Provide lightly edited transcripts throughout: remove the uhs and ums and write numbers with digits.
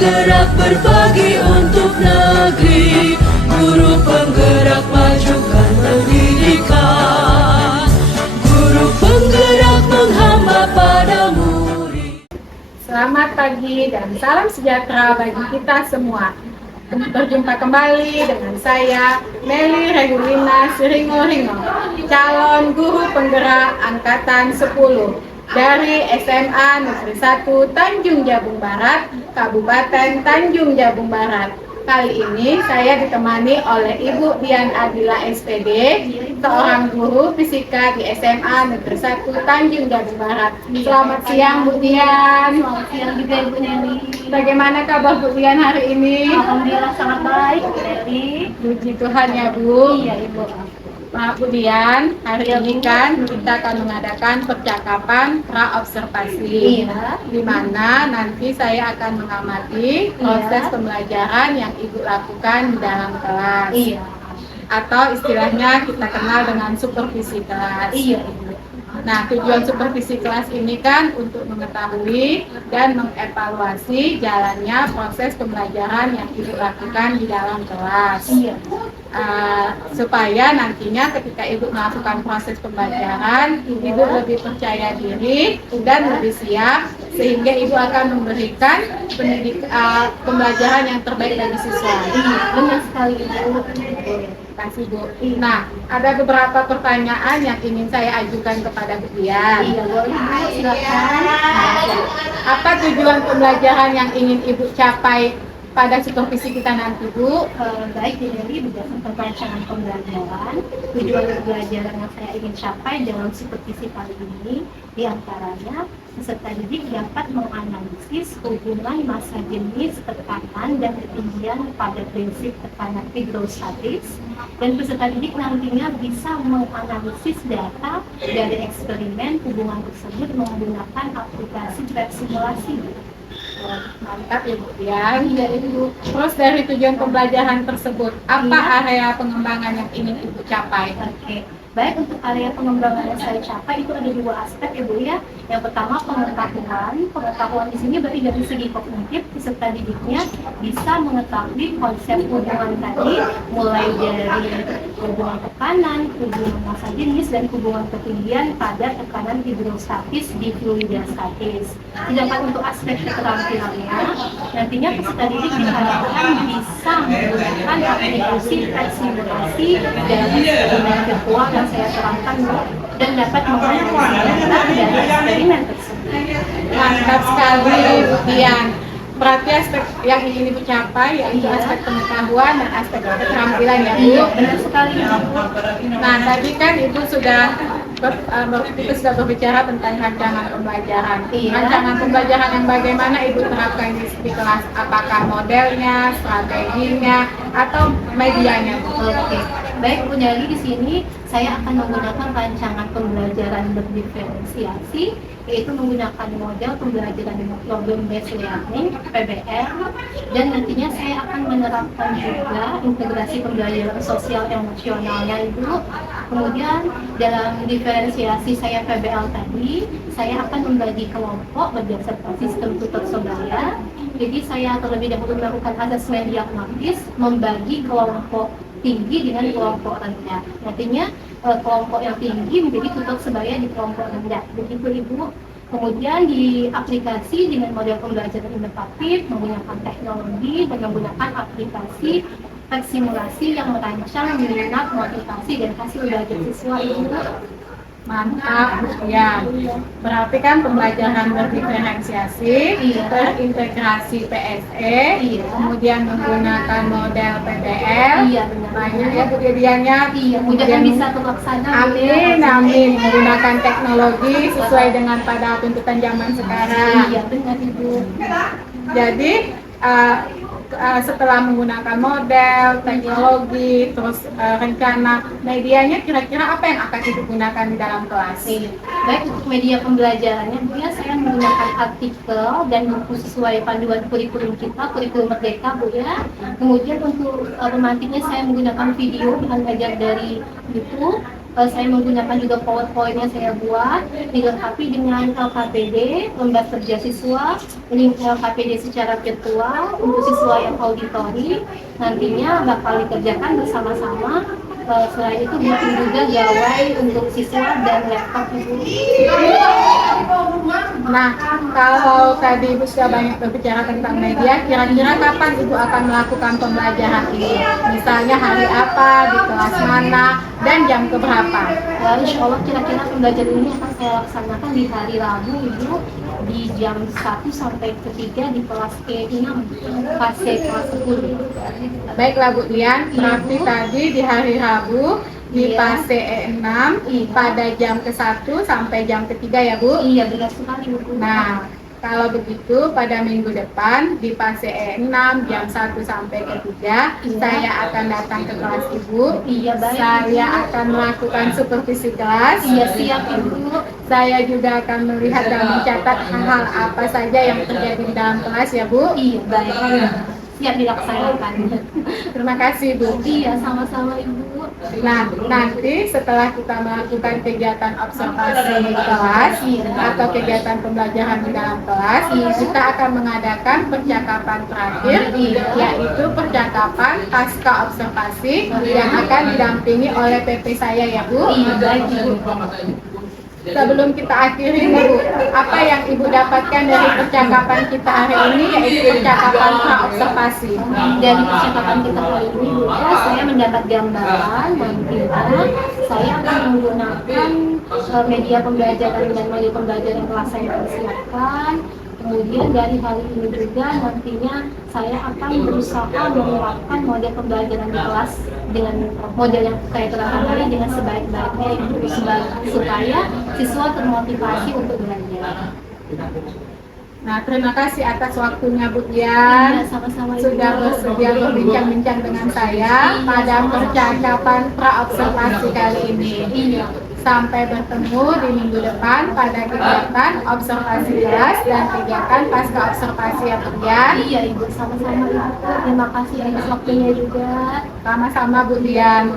penggerak berbagi untuk negeri, guru penggerak majukan pendidikan, guru penggerak menghamba pada murid. Selamat pagi dan salam sejahtera bagi kita semua. Berjumpa kembali dengan saya, Meli Regulina Siringo-Ringo, calon guru penggerak Angkatan 10 dari SMA Negeri 1 Tanjung Jabung Barat, Kabupaten Tanjung Jabung Barat. Kali ini saya ditemani oleh Ibu Dian Adila SPD, seorang guru fisika di SMA Negeri 1 Tanjung Jabung Barat. Selamat siang Bu Dian. Selamat siang juga Ibu Nelly. Bagaimana kabar Bu Dian hari ini? Alhamdulillah sangat baik Bu Nelly. Puji Tuhan ya Bu. Iya Ibu. Pak Bu Dian, hari ini kan kita akan mengadakan percakapan pra-observasi, di mana nanti saya akan mengamati proses pembelajaran yang Ibu lakukan di dalam kelas. Iya. Atau istilahnya kita kenal dengan supervisi kelas. Iya Ibu. Nah, tujuan supervisi kelas ini kan untuk mengetahui dan mengevaluasi jalannya proses pembelajaran yang Ibu lakukan di dalam kelas. Iya. Supaya nantinya ketika Ibu melakukan proses pembelajaran, Ibu lebih percaya diri dan lebih siap, sehingga Ibu akan memberikan pembelajaran yang terbaik bagi siswa. Iya, benar sekali Ibu. Terima kasih Bu. Nah, ada beberapa pertanyaan yang ingin saya ajukan kepada Bu Dian. Iya, boleh Bu, silakan. Apa tujuan pembelajaran yang ingin Ibu capai pada supervisi kita nanti Bu? Baik Bu Nelly, berdasarkan rancangan pembelajaran, tujuan pembelajaran yang saya ingin capai dalam supervisi kali ini diantaranya peserta didik dapat menganalisis hubungan massa jenis, tekanan, dan ketinggian pada prinsip tekanan hidrostatis, dan peserta didik nantinya bisa menganalisis data dari eksperimen hubungan tersebut menggunakan aplikasi track simulasi. Mantap ya Bu Dian. Iya Ibu. Terus dari tujuan pembelajaran tersebut, apa area pengembangan yang ingin Ibu capai? Oke. Baik, untuk area pengembangan yang saya capai itu ada dua aspek Ibu ya. Yang pertama pengetahuan di sini berarti dari segi kognitif peserta didiknya bisa mengetahui konsep hubungan tadi, mulai dari hubungan tekanan, hubungan massa jenis, dan hubungan ketinggian pada tekanan hidrostatis di fluida statis. Sedangkan untuk aspek keterampilannya, nantinya peserta didik diharapkan bisa menggunakan aplikasi track simulasi dari eksperimen virtual yang saya terangkan dan dapat menganalisis data dari eksperimen tersebut. Mantap sekali Bu Dian. Berarti aspek yang ingin Ibu capai yaitu aspek pengetahuan dan aspek keterampilan ya Bu. Iya, benar sekali Ibu. Nah, tadi kan Ibu sudah berbicara tentang rancangan pembelajaran. Iya. Rancangan pembelajaran yang bagaimana Ibu terapkan di kelas? Apakah modelnya, strateginya, atau medianya? Oke. Baik Bu Nelly, di sini saya akan menggunakan rancangan pembelajaran berdiferensiasi, yaitu menggunakan model pembelajaran problem based learning (PBL), dan nantinya saya akan menerapkan juga integrasi pembelajaran sosial emosionalnya Ibu. Kemudian dalam diferensiasi saya PBL tadi, saya akan membagi kelompok berdasarkan sistem tutor sebaya. Jadi saya terlebih dahulu melakukan asesmen diagnostis, membagi kelompok tinggi dengan kelompok rendah. Nantinya kelompok yang tinggi menjadi tutor sebaya di kelompok rendah. Begitu Ibu. Kemudian di aplikasi dengan model pembelajaran inovatif, menggunakan teknologi dan menggunakan aplikasi track simulasi yang merancang minat, motivasi, dan hasil belajar siswa Ibu. Mantap Bu Dian. Berarti kan pembelajaran berdiferensiasi, terintegrasi PSE, kemudian menggunakan model PBL. Iya, benar. Banyak ya Bu Diannya. Iya, mudah-mudahan bisa terlaksana. Amin, amin. Menggunakan teknologi sesuai dengan pada tuntutan zaman sekarang. Iya, benar Ibu. Jadi setelah menggunakan model, teknologi, terus rencana medianya, kira-kira apa yang akan digunakan di dalam kelas? Baik, untuk media pembelajarannya, saya menggunakan artikel dan buku sesuai panduan kurikulum kita, kurikulum Merdeka Bu ya. Kemudian untuk romantiknya saya menggunakan video dengan belajar dari YouTube. Saya menggunakan juga PowerPoint yang saya buat, dilengkapi dengan LKPD, lembar kerja siswa, link LKPD secara virtual untuk siswa yang auditori. Nantinya bakal dikerjakan bersama-sama. Selain itu bikin juga gawai untuk siswa dan laptop Ibu. Nah, kalau tadi Ibu sudah banyak berbicara tentang media, kira-kira kapan Ibu akan melakukan pembelajaran ini? Misalnya hari apa, di kelas mana, dan jam keberapa? Insya Allah kira-kira pembelajaran ini akan saya laksanakan di hari Rabu Ibu, di jam 1 sampai ke 3 di kelas E6, fase kelas 10. Baiklah Bu Dian, berarti tadi di hari Rabu di fase E6 pada jam ke-1 sampai jam ke-3 ya Bu? Iya, benar sekali Bu. Nah, kalau begitu pada minggu depan di fase E6 jam 1 sampai ke-3 saya akan datang ke kelas Ibu. Iya, baik. Saya akan melakukan supervisi kelas. Iya, siap Ibu. Saya juga akan melihat dan mencatat hal-hal apa saja yang terjadi di dalam kelas ya Bu. Iya, baik. Siap dilaksanakan. Terima kasih Bu. Iya, sama-sama Ibu. Nah, nanti setelah kita melakukan kegiatan observasi di kelas atau kegiatan pembelajaran di dalam kelas, kita akan mengadakan percakapan terakhir, yaitu percakapan pasca observasi yang akan didampingi oleh PP saya ya Bu. Iya, baik Ibu. Sebelum kita akhiri Bu, apa yang Ibu dapatkan dari percakapan kita hari ini, yaitu percakapan pra-observasi? Dari percakapan kita hari ini juga saya mendapat gambaran nantinya saya akan menggunakan media pembelajaran dan media pembelajaran kelas saya yang disiapkan. Kemudian dari hari ini juga nantinya saya akan berusaha menerapkan model pembelajaran di kelas dengan model yang saya terapkan tadi dengan sebaik-baiknya supaya siswa termotivasi untuk belajar. Nah, terima kasih atas waktunya Bu Dian. Iya, sama-sama Ibu. Sudah bersedia berbincang-bincang dengan saya pada percakapan pra-observasi kali ini. Iya. Sampai bertemu di minggu depan pada kegiatan observasi kelas dan kegiatan pasca observasi ya Bu Dian. Iya Ibu, sama-sama Ibu. Terima kasih atas waktunya juga. Sama-sama Bu Dian.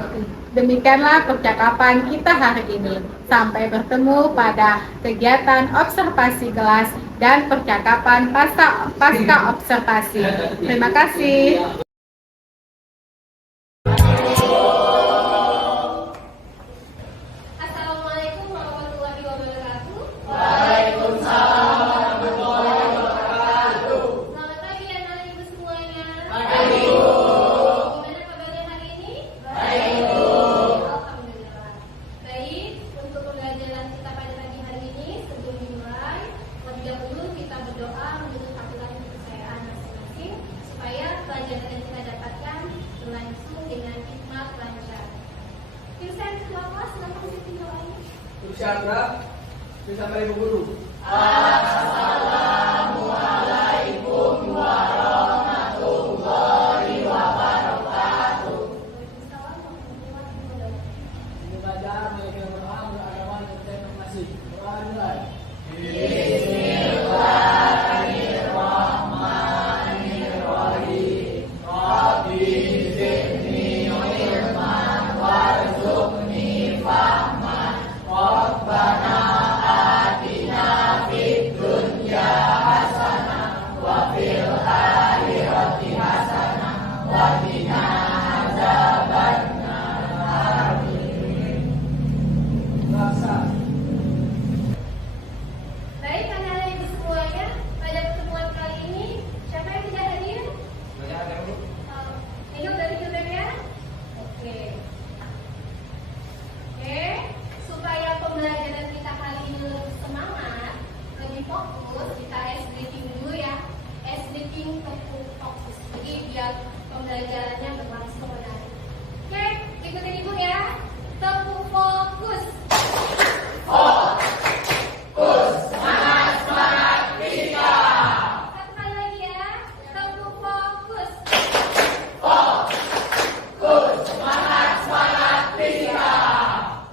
Demikianlah percakapan kita hari ini. Sampai bertemu pada kegiatan observasi kelas dan percakapan pasca observasi. Terima kasih. Assalamualaikum warahmatullahi wabarakatuh. Selamat pagi anak-anak Ibu semuanya. Gimana kabarnya hari ini? Alhamdulillah. Baik, untuk pembelajaran kita pada pagi hari ini sebelum dimulai, terlebih dahulu kita berdoa menurut aturan kepercayaan masing-masing supaya pelajaran yang kita dapatkan berlangsung dengan hikmat lancar. Kirsan ketua kelas, silakan siapin doanya. Usyara, bersama Ibu Guru. Belajar, belajar Quran, beragama, dan berterima kasih. Baik, anak-anak Ibu semuanya, pada pertemuan kali ini siapa yang tidak hadir? Ini udah dikirim ya? Oke. Supaya pembelajaran kita kali ini lebih semangat, lebih fokus, kita S-breaking dulu ya. S-breaking fokus. Jadi biar pembelajarannya berlangsung menarik. Oke, ikutin Ibu ya. Tepuk fokus. Satu kali lagi ya. Tepuk fokus.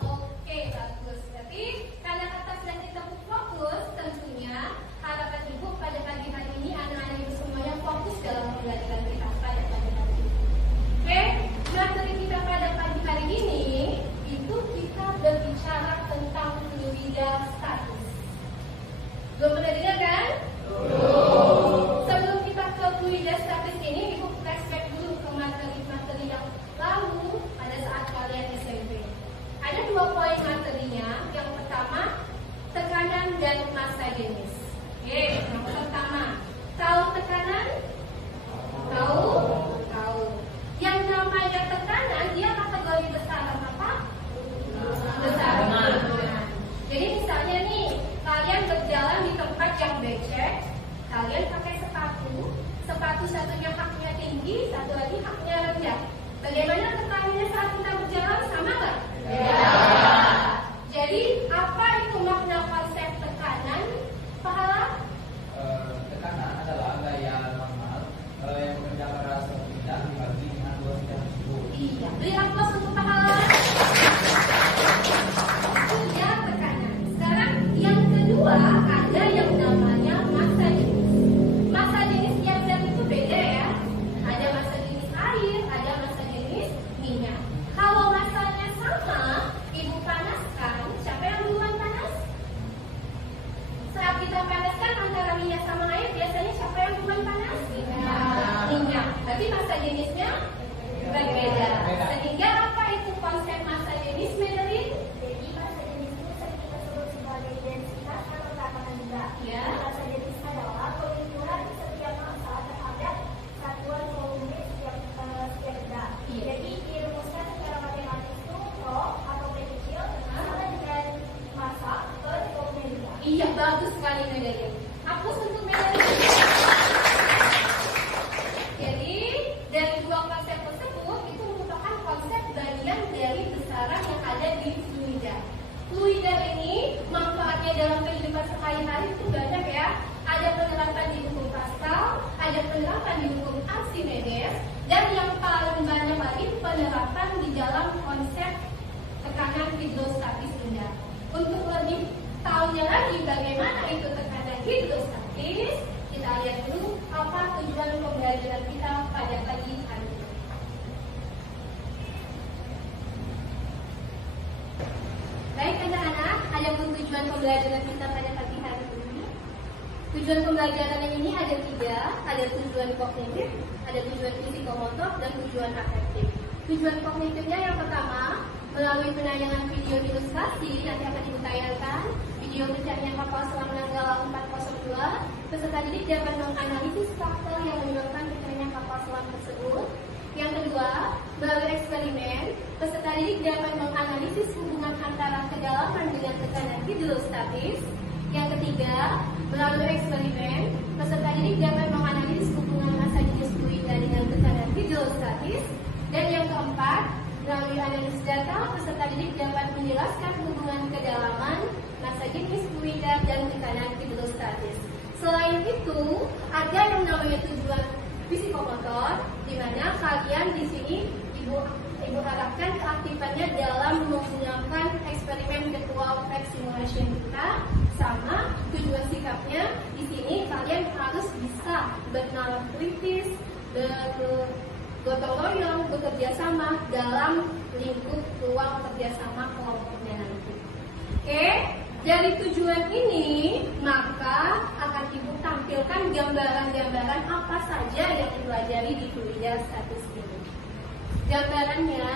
Oke, bagus. Berarti karena kata sudah ditepuk fokus, tentunya harapan Ibu pada pagi hari ini anak-anak Ibu semuanya fokus dalam pembelajaran kita pada pagi hari ini. bagus sekali medali. Hapus untuk medali. Jadi dari dua konsep tersebut itu merupakan konsep bagian dari besaran yang ada di fluida. Fluida ini manfaatnya dalam kehidupan sehari-hari itu banyak ya. Ada penerapan di hukum Pascal, ada penerapan di hukum Archimedes, dan yang paling banyak lagi penerapan di dalam konsep tekanan hidrostatis rendah. Untuk lebih tahunya lagi bagaimana itu tekanan hidrostatis, kita lihat dulu apa tujuan pembelajaran kita pada pagi hari ini. Baik anak-anak, ada pun tujuan pembelajaran kita pada pagi hari ini. Tujuan pembelajaran ini ada tiga, ada tujuan kognitif, ada tujuan psikomotor, dan tujuan afektif. Tujuan kognitifnya yang pertama, melalui penayangan video ilustrasi nanti akan ditayangkan video pencarian kapal selam Nanggala 402. Peserta didik dapat menganalisis faktor yang menyebabkan pencarian kapal selam tersebut. Yang kedua, melalui eksperimen, peserta didik dapat menganalisis hubungan antara kedalaman dengan tekanan hidrostatis. Yang ketiga, melalui eksperimen, peserta didik dapat menganalisis hubungan massa jenis fluida dengan tekanan hidrostatis. Dan yang keempat, melalui analisis data, peserta didik dapat menjelaskan hubungan kedalaman, massa jenis fluida, dan tekanan hidrostatis. Selain itu, ada yang namanya tujuan psikomotor, di mana kalian di sini ibu harapkan keaktifannya dalam menggunakan eksperimen virtual fact simulation kita, sama tujuan sikapnya di sini kalian harus bisa bernalar kritis, gotong royong, bekerja sama dalam lingkup ruang kerjasama kelompoknya nanti. Oke, dari tujuan ini maka akan ibu tampilkan gambaran-gambaran apa saja yang dipelajari di fluida statis ini. Gambarannya,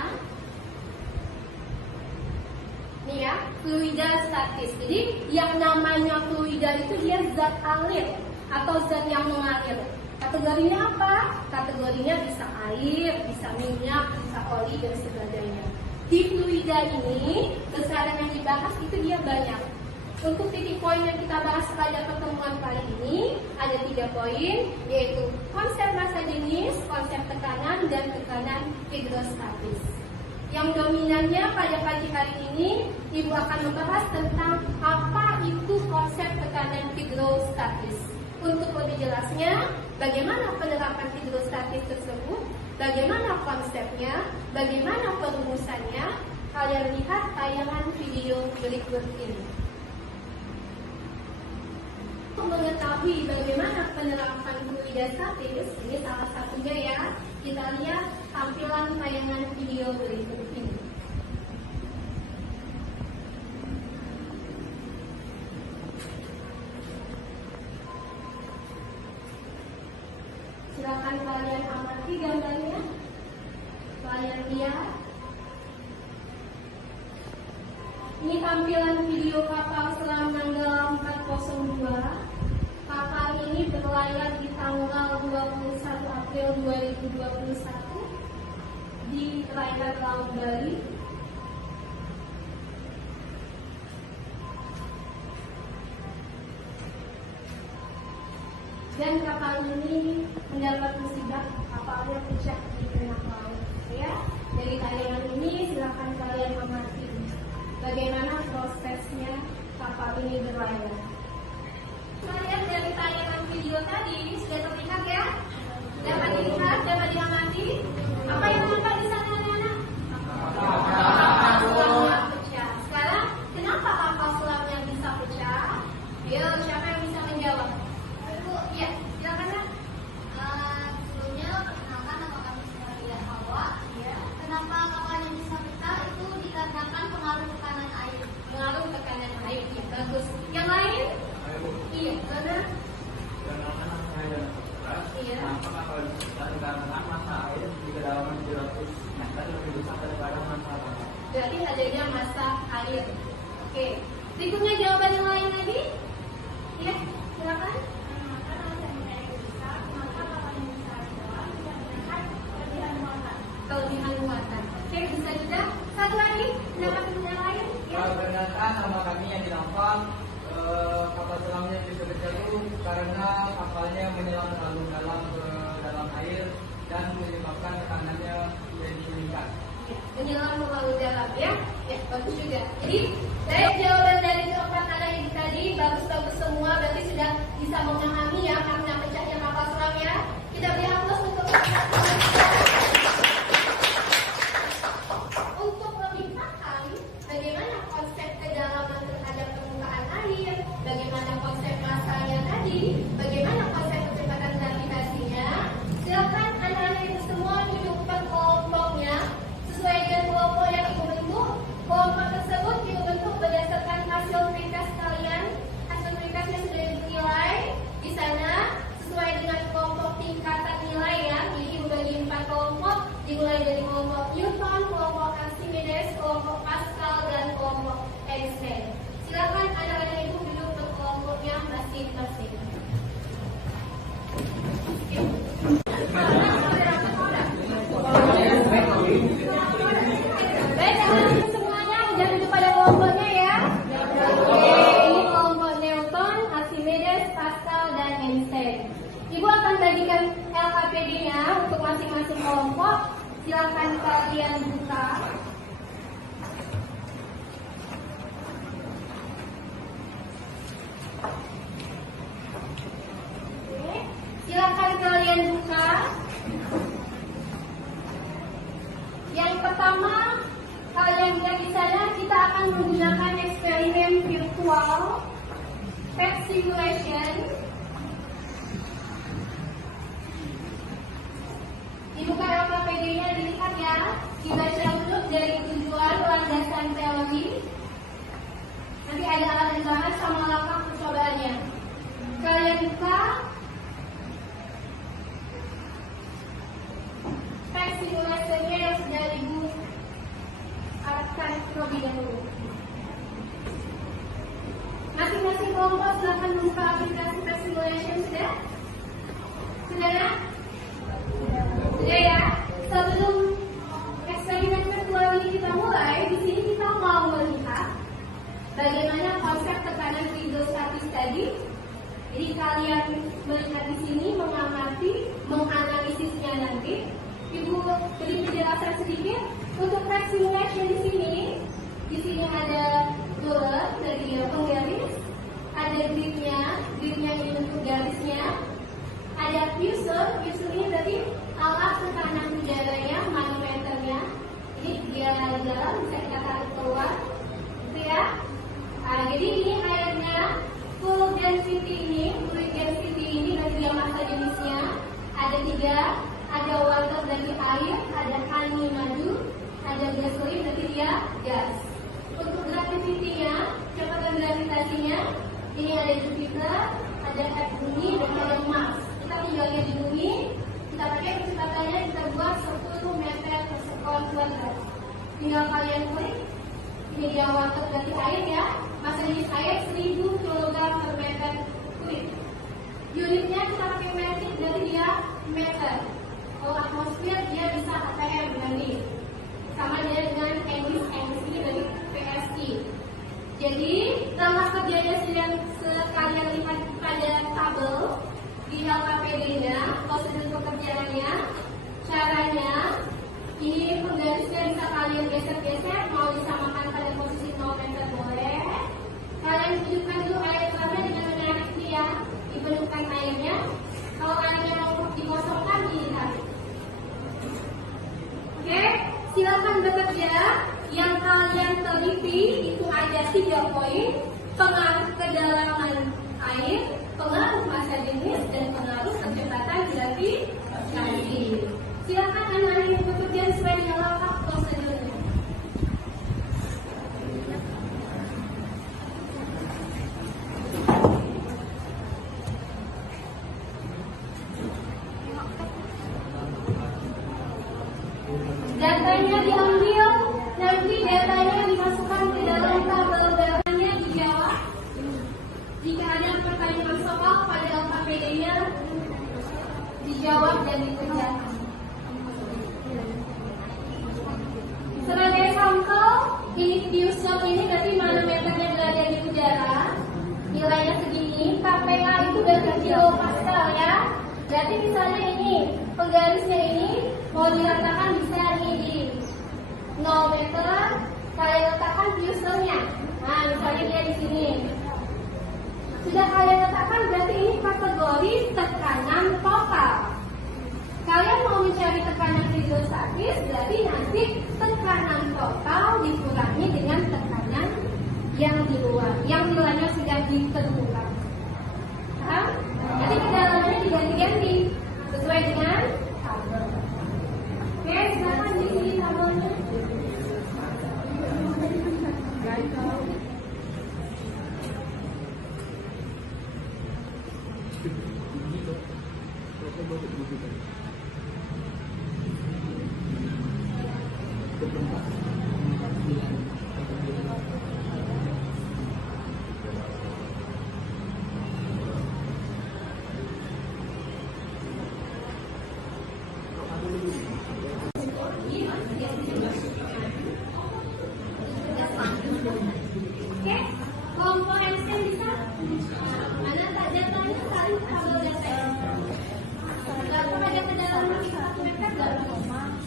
nih ya, fluida statis. Jadi yang namanya fluida itu dia zat alir atau zat yang mengalir. Kategorinya apa? Kategorinya bisa air, bisa minyak, bisa oli, dan sebagainya. Di fluida ini, besaran yang dibahas itu dia banyak. Untuk titik poin yang kita bahas pada pertemuan kali ini, ada 3 poin, yaitu konsep massa jenis, konsep tekanan, dan tekanan hidrostatis. Yang dominannya pada pagi hari ini, Ibu akan membahas tentang apa itu konsep tekanan hidrostatis. Untuk lebih jelasnya, bagaimana penerapan hidrostatis tersebut, bagaimana konsepnya, bagaimana perumusannya, kalian lihat tayangan video berikut ini. Untuk mengetahui bagaimana penerapan fluida statis, ini salah satunya ya, kita lihat tampilan tayangan video berikut ini. Silakan kalian amati gambarnya, kalian lihat. Ini tampilan video kapal selam Nanggala 402. Kapal ini berlayar di tanggal 21 April 2021 di perairan Laut Bali. Dan kapal ini mendapat musibah, kapalnya pecah di tengah laut. Ya, dari tayangan ini silakan kalian amati bagaimana prosesnya kapal ini berlayar. Kalian dari tayangan video tadi sudah terlihat ya? Dapat dilihat, dapat diamati. Apa yang nampak di sana anak-anak? Kapal selamnya pecah. Sekarang kenapa kapal selamnya bisa pecah? Yo, siapa yang bisa menjawab? Iya, silakan Kak. Sebelumnya perkenalkan nama kami Semaria Hawa. Ya. Kenapa kapalnya bisa pecah itu dikarenakan pengaruh tekanan air. Pengaruh tekanan air, ya bagus. Yang lain? Iya, mana? Dan anak-anak saya dalam kelas, Iya. kenapa kapal bisa dikarenakan massa air di kedalaman 700 meter lebih besar daripada massa lautan. Berarti adanya massa air. Oke. Berikutnya jawaban yang lain lagi? Iya, silakan. Karena tekanan air besar, maka kapalnya bisa tenggelam dikarenakan kelebihan muatan. Kelebihan muatan. Oke, bisa juga. Satu lagi, pendapat yang lain? Ya. Perkenalkan nama kami yang dinamakan kapal karena kapalnya menyelam terlalu dalam ke dalam air dan menyebabkan tekanannya menjadi meningkat. Menyelam terlalu dalam ya? Ya, bagus juga. Jadi, baik jawaban dari keempat anak ini tadi, bagus-bagus semua, berarti sudah bisa memahami ya makna pecahnya kapal selam ya. Kita beri aplaus untuk lebih paham bagaimana konsep kedalaman terhadap permukaan air, bagaimana konsep masanya tadi, bagaimana konsep kecepatan gravitasinya. Silakan anak-anak itu semua duduk per kelompoknya sesuai dengan kelompok yang ibu bentuk. Kelompok tersebut ibu bentuk berdasarkan hasil ringkas kalian. Hasil ringkasnya sudah dinilai di sana sesuai dengan kelompok tingkatan nilai ya. Jadi ibu bagi 4 kelompok, dimulai dari kelompok Newton, kelompok Archimedes, kelompok Pascal, dan kelompok Einstein. Silakan anak-anak ibu duduk per kelompoknya masing-masing. Baik, anak-anak semuanya sudah duduk pada kelompoknya ya. Oke, ini kelompok Newton, Archimedes, Pascal, dan Einstein. Ibu akan bagikan LKPD-nya untuk masing-masing kelompok. Silakan kalian buka. Oke, silakan kalian buka. Yang pertama, kalian lihat di sana kita akan menggunakan eksperimen virtual PET simulation. Dibuka LKPD-nya, dilihat ya, dibaca dulu dari tujuan, landasan teori. Nanti ada alat dan bahan sama langkah percobaannya. Kalian buka PET simulasinya yang sudah ibu arahkan terlebih dahulu. Masing-masing kelompok silakan membuka aplikasi PET simulation sudah? Sudah ya? Sudah ya? Sebelum eksperimen virtual ini kita mulai, di sini kita mau melihat bagaimana konsep tekanan hidrostatis tadi. Jadi kalian melihat di sini, mengamati, menganalisisnya nanti. Ibu beri penjelasan sedikit untuk PET simulation di sini. Di sini ada ruler dari penggaris, ada gridnya ini bentuk garisnya, ada fusor ini berarti alat tekanan udaranya, manometernya. Ini dia di dalam, bisa kita tarik keluar, gitu ya. Nah, jadi ini airnya full density ini, fluid density ini berarti dia massa jenisnya ada 3. Ada water berarti air, ada honey madu, ada gasoline berarti dia gas. Untuk gravity-nya, kecepatan gravitasinya, ini ada Jupiter, ada Earth bumi, dan ada Mars. Kita tinggalnya di bumi, kita pakai kecepatannya kita buat 10 meter per sekon kuadrat. Tinggal kalian klik, ini dia water berarti air ya, massa jenis air 1000 kg per meter kubik. Unitnya kita pakai metric berarti dia meter. Kalau atmosfer dia bisa APM berarti sama dia dengan English ini dari PSI. Jadi dalam kerjanya sekalian lihat pada tabel di LKPD-nya, prosedur pekerjaannya, caranya. Ini penggarisnya bisa kalian geser-geser, mau disamakan pada posisi 0 meter boleh. Kalian hidupkan dulu air karena dengan menarik ini ya, dibentukkan airnya. Kalau airnya mau dikosongkan, ditarik. Oke, silakan bekerja. Yang kalian teliti itu ada 3 poin: pengaruh kedalaman air, pengaruh massa jenis, dan pengaruh kecepatan gravitasi. Silakan anak-anak yang bekerja sesuai dengan langkah prosedurnya. Datanya diambil, nanti datanya dimasukkan ke dalam tabel datanya, dijawab. Jika ada pertanyaan soal pada LKPD-nya, dijawab dan dikerjakan. Sebagai sampel, ini fusel ini berarti manometernya berada di udara, nilainya segini. ini KPA itu berarti kilopascal ya. Berarti misalnya ini penggarisnya ini mau diletakkan bisa nih di 0 meter, kalian letakkan fuselnya. Nah, misalnya dia di sini. Sudah kalian letakkan berarti ini kategori tekanan total. Kalian mau mencari tekanan hidrostatis, berarti nanti tekanan total dikurangi dengan tekanan yang di luar, yang nilainya sudah ditentukan. Paham? Nanti kedalamannya diganti-ganti sesuai dengan tabel. Oke, silakan di sini tabelnya. Oke, kelompok Einstein bisa? Mana tak jatuhnya saling tabel data. Berapa ada kedalaman 1 meter?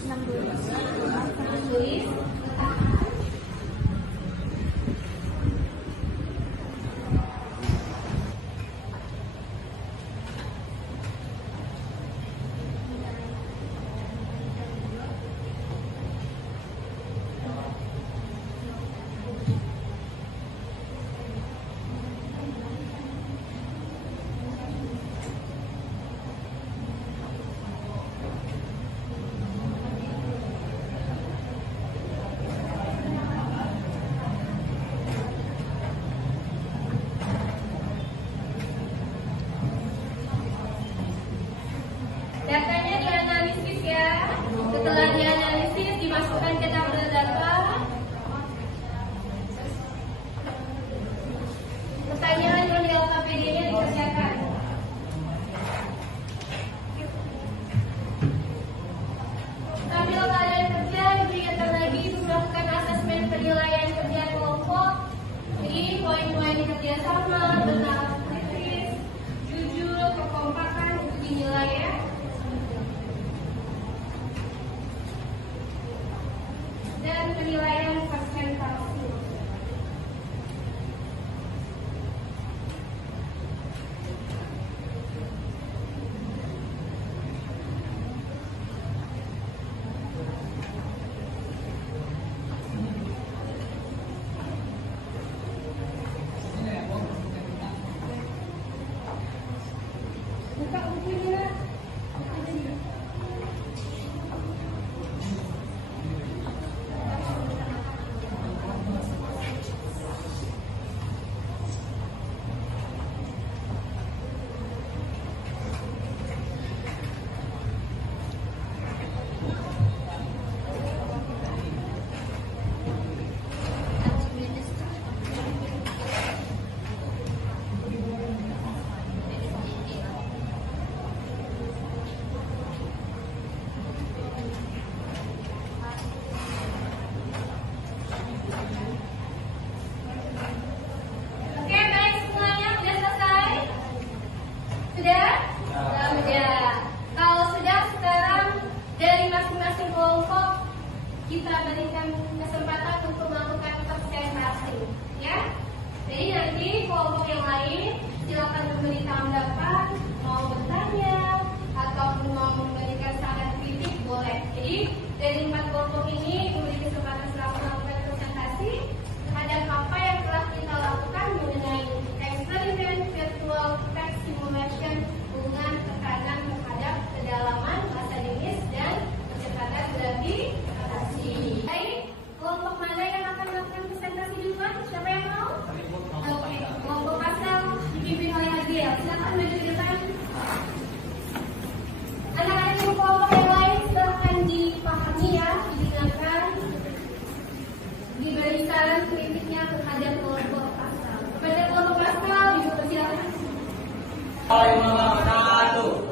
0,6 tulis. Datanya dianalisis ya. Setelah dianalisis dimasukkan ke tabel data. Pertanyaan model KPD-nya dikerjakan. Sambil kalian kerja, diberikan lagi untuk melakukan asesmen penilaian kerja kelompok. Jadi poin-poin kerja sama, benar, kritis, jujur, kekompakan itu dinilai ya. Dan penilaian persentase. Buka bukunya. Oke, baik semuanya sudah selesai? Sudah? Sudah. Kalau sudah, sekarang dari masing-masing kelompok kita berikan kesempatan untuk melakukan presentasi, ya. Jadi nanti kelompok yang lain silakan memberi tanggapan, mau bertanya ataupun mau memberikan saran kritik boleh. Jadi dari 4 kelompok ini memberi kesempatan selaku melakukan presentasi terhadap apa yang telah kita lakukan mengenai eksperimen virtual fact simulation hubungan tekanan terhadap kedalaman massa jenis dan kecepatan gravitasi. Baik, kelompok mana yang akan melakukan presentasi duluan? Siapa yang mau? Oke, kelompok Pascal dipimpin oleh Adriel. Silakan maju ke depan. Anak-anak yang kelompok yang lain silahkan dipahami ya, didengarkan, diberi saran kritiknya terhadap kelompok Pascal. Kepada kelompok Pascal, ibu persilakan.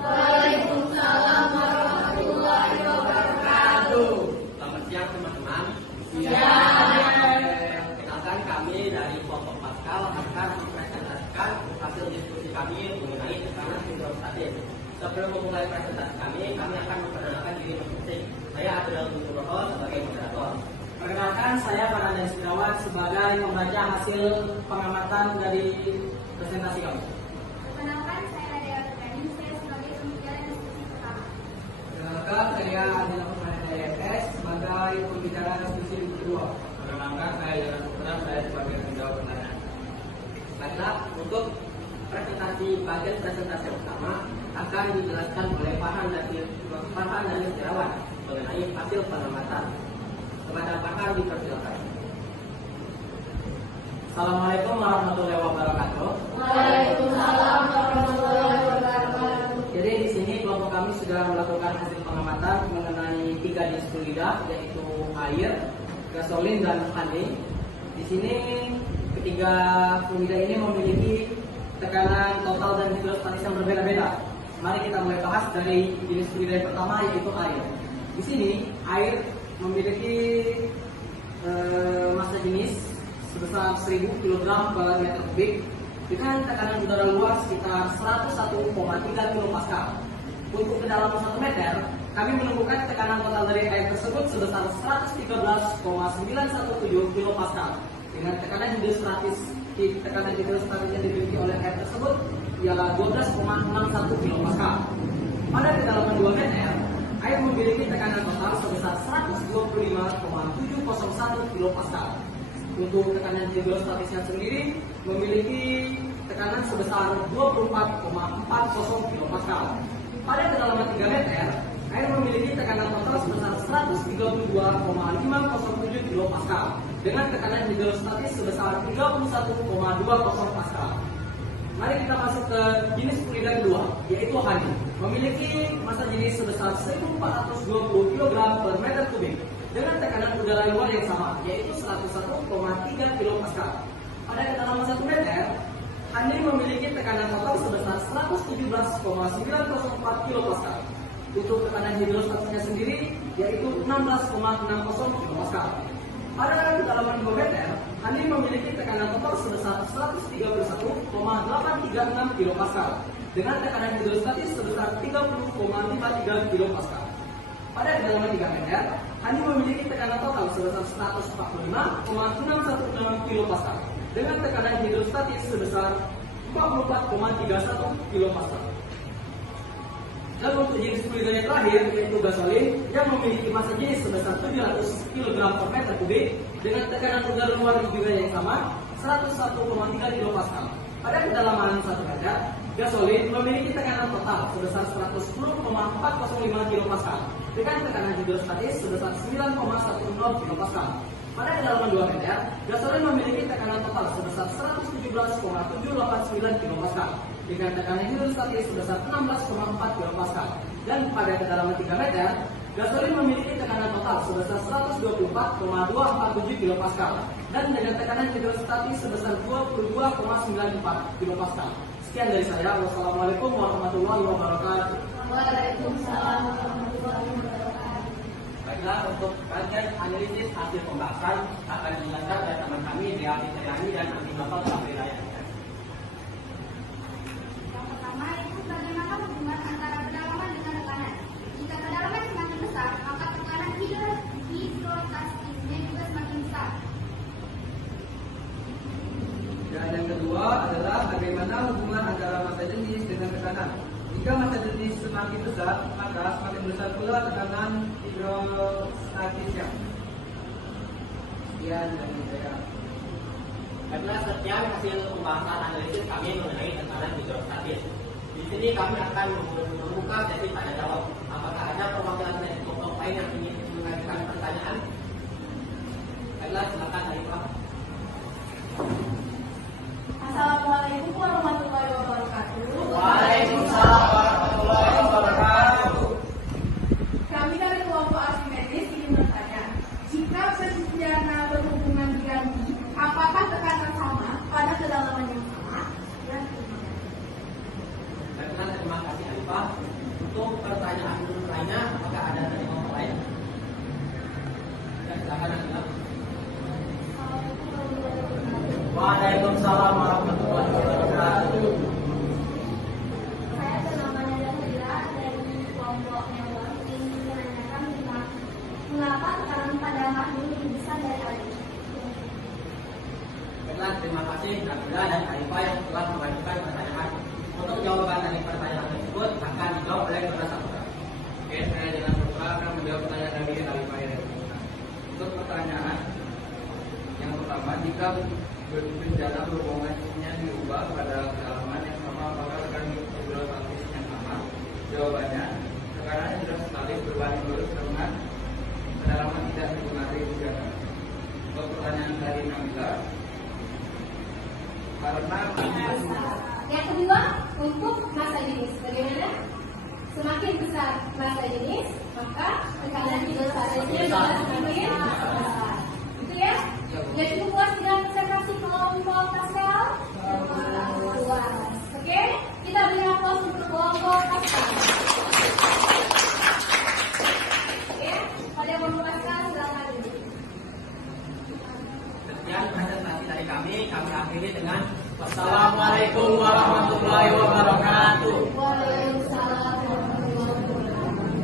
Waalaikumsalam warahmatullahi wabarakatuh. Selamat siang teman-teman. Siang. Kenalkan kami dari kelompok Pascal akan mempresentasikan menjelaskan hasil diskusi kami mengenai tekanan hidrostatik. Sebelum memulai presentasi kami akan memperkenalkan diri masing-masing. Saya Abdul Nugroho sebagai moderator. Perkenalkan, saya Farhandan Sirawan sebagai pembaca hasil pengamatan dari presentasi kami. Perkenalkan, saya Nadia Alkarin, saya sebagai pembicara diskusi pertama. Perkenalkan, saya adalah pembaca IFS sebagai pembicara diskusi kedua. Perkenalkan, saya Yana Putra, saya sebagai penjawab pertanyaan. Baiklah, untuk bagian presentasi pertama akan dijelaskan oleh Farhan dan Sirawan mengenai hasil pengamatan. Kepada Farhan dipersilakan. Assalamualaikum warahmatullahi wabarakatuh. Waalaikumsalam warahmatullahi wabarakatuh. Jadi di sini kelompok kami sudah melakukan hasil pengamatan mengenai 3 jenis fluida, yaitu air, gasolin, dan honey. Di sini ketiga fluida ini memiliki tekanan total dan hidrostatis yang berbeda-beda. Mari kita mulai bahas dari jenis fluida yang pertama, yaitu air. Di sini air memiliki massa jenis sebesar 1000 kg per meter kubik dengan tekanan udara luar sekitar 101,3 kPa. Untuk kedalaman 1 meter, kami menemukan tekanan total dari air tersebut sebesar 113,917 kPa. Dengan tekanan hidrostatis yang dimiliki oleh air tersebut ialah 12,61 kPa. Pada kedalaman 2 meter, air memiliki tekanan total sebesar 125,701 kPa. Untuk tekanan hidrostatisnya sendiri memiliki tekanan sebesar 24,40 kPa. Pada kedalaman 3 meter, air memiliki tekanan total sebesar 132,507 kPa dengan tekanan hidrostatis sebesar 31,20 pascal. Mari kita masuk ke jenis fluida kedua, yaitu honey. Memiliki massa jenis sebesar 1420 kg per meter kubik dengan tekanan udara luar yang sama, yaitu 101,3 kPa. Pada kedalaman 1 meter, honey memiliki tekanan total sebesar 117,904 kPa. Untuk tekanan hidrostatisnya sendiri, yaitu 16,60 kPa. Pada kedalaman 2 meter, honey memiliki tekanan total sebesar 131,836 kPa dengan tekanan hidrostatis sebesar 30,53 kPa. Pada kedalaman 3 meter, honey memiliki tekanan total sebesar 145,616 kPa dengan tekanan hidrostatis sebesar 44,31 kPa. Dan untuk jenis fluida yang terakhir, yaitu gasolin, yang memiliki massa jenis sebesar 700 kg per meter kubik dengan tekanan udara luar juga yang sama, 101,3 kPa. Pada kedalaman 1 meter, gasolin memiliki tekanan total sebesar 110,405 kPa dengan tekanan hidrostatis sebesar 9,10 kPa. Pada kedalaman 2 meter, gasolin memiliki tekanan total sebesar 117,789 kPa dengan tekanan hidrostatis sebesar 16,4 kPa. Dan pada kedalaman 3 meter, gasolin memiliki tekanan total sebesar 124,247 kPa dan dengan tekanan hidrostatis sebesar 22,94 kPa. Sekian dari saya. Wassalamualaikum warahmatullahi wabarakatuh. Waalaikumsalam warahmatullahi wabarakatuh. Baiklah, untuk bagian analisis hasil pembahasan akan dijelaskan oleh teman kami Dea Fitriani dan Andi Bapak Wilayah. Yang pertama itu bagaimana hubungan antara kedalaman dengan tekanan. Jika kedalaman semakin besar, maka tekanan hidrostatisnya juga semakin besar. Dan yang kedua adalah bagaimana hubungan antara massa jenis dengan tekanan. Jika massa jenis semakin besar, maka semakin besar pula tekanan hidrostatisnya. Sekian dari saya. Baiklah, sekian hasil pembahasan analisis kami mengenai tekanan hidrostatis. Di sini kami akan membuka sesi tanya jawab. Apakah ada perwakilan dari kelompok lain yang ingin mengajukan pertanyaan? Baiklah, silakan Arifah. Assalamualaikum warahmatullahi wabarakatuh. Waalaikumsalam warahmatullahi wabarakatuh. Kami dari kelompok Archimedes ingin bertanya, jika bendana berhubungan diganti, apakah tekanan sama pada kedalaman yang sama? Dan Baiklah, terima kasih Arifah. Untuk pertanyaan lainnya, apakah ada dari kelompok lain? Ya, silakan Arifah. Waalaikumsalam warahmatullahi wabarakatuh. Saya bernama Nada dari kelompok yang baru ingin menanyakan mengapa tekanan pada makhluk lebih besar dari air. Baiklah, terima kasih Nabila dan Arifah yang telah membantukan pertanyaan. Untuk jawaban dari pertanyaan tersebut akan dijawab oleh kelas Saputra. Oke, saya Jalan Putra akan menjawab pertanyaan dari Arifah ya. Untuk pertanyaan yang pertama, jika bencana berhubungannya diubah pada kedalaman yang sama, apakah tekanan hidrostatis yang sama? Jawabannya, tekanannya sudah sekali berbanding lurus dengan kedalaman tidak dipengaruhi hujan. Untuk pertanyaan dari Nabila, karena Yang kedua, untuk massa jenis. Bagaimana? Semakin besar massa jenis, maka tekanan hidrostatisnya juga semakin besar. Itu ya? Ya cukup puas dengan observasi kelompok Pascal? Puas. Oke? Kita beri aplaus untuk kelompok Pascal. Oke? Pada kelompok Pascal, silakan. Sekian presentasi dari kami akhiri dengan Assalamualaikum warahmatullahi wabarakatuh. Waalaikumsalam warahmatullahi wabarakatuh.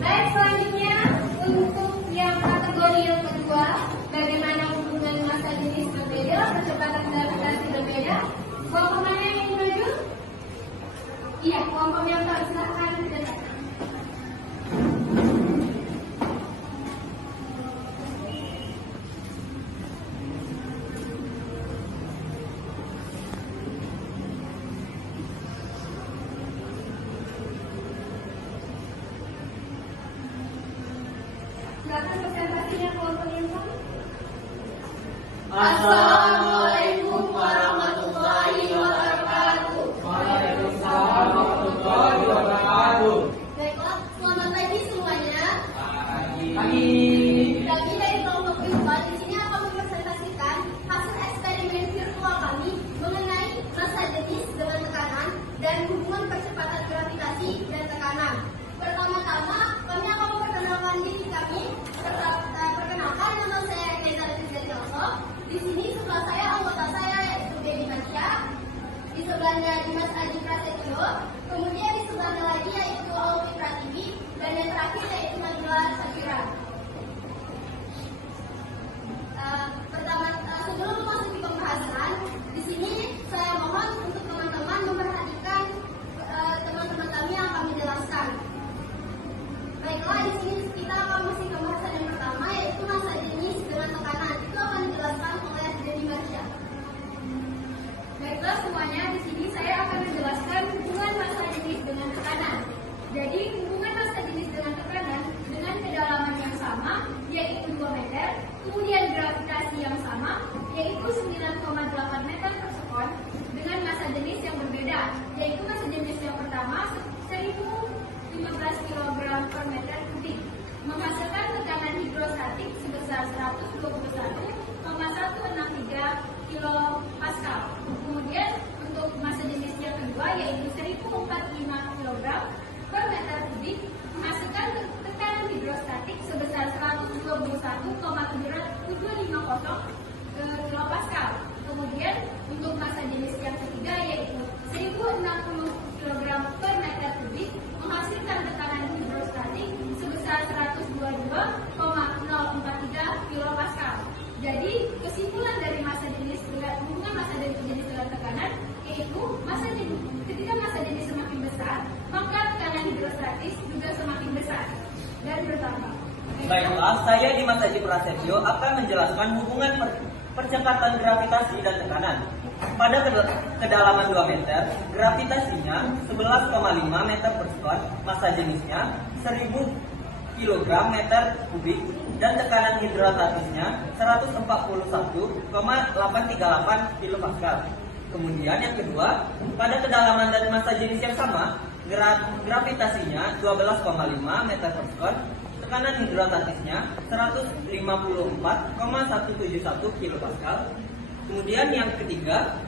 Baik, selanjutnya untuk yang kategori yang kedua, bagaimana hubungan massa jenis berbeda, kecepatan gravitasi berbeda. Kelompok mana yang ingin maju? Iya, kelompok yang tak silahkan datang. Silakan presentasinya kelompok yang sama. Assalamualaikum warahmatullahi wabarakatuh. Waalaikumsalam warahmatullahi wabarakatuh. Baiklah, selamat pagi semuanya. Pagi. Kami dari kelompok Yuka di sini akan mempresentasikan hasil eksperimen virtual kami mengenai massa jenis dengan tekanan dan hubungan percepatan gravitasi dan tekanan. Pertama-tama, kami akan memperkenalkan diri kami. Perkenalkan, nama saya Reza Rizal. Di sini sebelah saya anggota saya yaitu Dedi Masya. Di sebelahnya Dimas Adi Prasetyo. Kemudian di sebelahnya lagi yaitu Alwi Pratiwi. Dan yang terakhir yaitu Nabila Safira. Sebelum memasuki pembahasan, di sini saya mohon untuk teman-teman memperhatikan teman-teman kami yang akan menjelaskan. Baiklah, di sini kita akan masuk ke pembahasan yang pertama yaitu massa jenis dengan tekanan. Itu akan dijelaskan oleh Dedi Marsha. Baiklah semuanya, di sini saya akan menjelaskan hubungan massa jenis dengan tekanan. Jadi hubungan massa jenis dengan tekanan dengan kedalaman yang sama yaitu 2 meter, kemudian gravitasi yang sama yaitu 9,8 meter per sekon dengan massa jenis yang berbeda, yaitu massa jenis yang pertama 1015 kg per meter kubik menghasilkan tekanan hidrostatik sebesar 121,163 kPa. Kemudian untuk massa jenis yang kedua yaitu 1045 kg per meter kubik menghasilkan tekanan hidrostatik sebesar 121,750 kPa. Kemudian untuk massa jenis yang ketiga yaitu 1060 kg per meter kubik menghasilkan tekanan hidrostatik sebesar 122,043 kPa. Jadi kesimpulan dari massa jenis hubungan massa jenis dengan tekanan yaitu ketika massa jenis semakin besar maka tekanan hidrostatis juga semakin besar dan bertambah. Baiklah, saya Dimas Adi Prasetyo akan menjelaskan hubungan percepatan gravitasi dan tekanan. Pada kedalaman 2 meter, gravitasinya 11,5 meter per sekon, massa jenisnya 1000 kg meter kubik, dan tekanan hidrostatisnya 141,838 kPa. Kemudian yang kedua, pada kedalaman dan massa jenis yang sama, gravitasinya 12,5 meter per sekon, tekanan hidrostatisnya 154,171 kPa. Kemudian yang ketiga,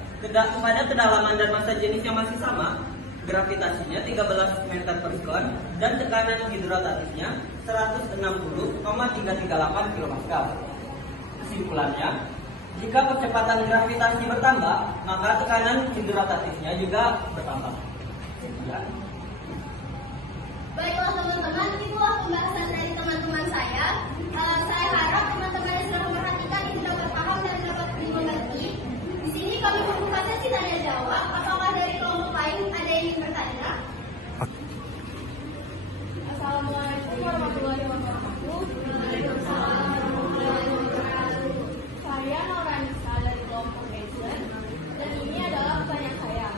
pada kedalaman dan massa jenis yang masih sama, gravitasinya 13 meter per sekon, dan tekanan hidrostatisnya 160,338 kPa. Kesimpulannya, jika percepatan gravitasi bertambah, maka tekanan hidrostatisnya juga bertambah. Sekian. Baiklah teman-teman, itulah pembahasan dari teman-teman saya. Saya harap teman-teman yang sudah memperhatikan ini dapat paham dan dapat dimengerti. Di sini kami membuka sesi tanya jawab. Apakah dari kelompok lain ada yang ingin bertanya? Assalamualaikum warahmatullahi wabarakatuh. Waalaikumsalam warahmatullahi wabarakatuh. Saya Nauranisa dari kelompok Action, dan ini adalah pertanyaan saya.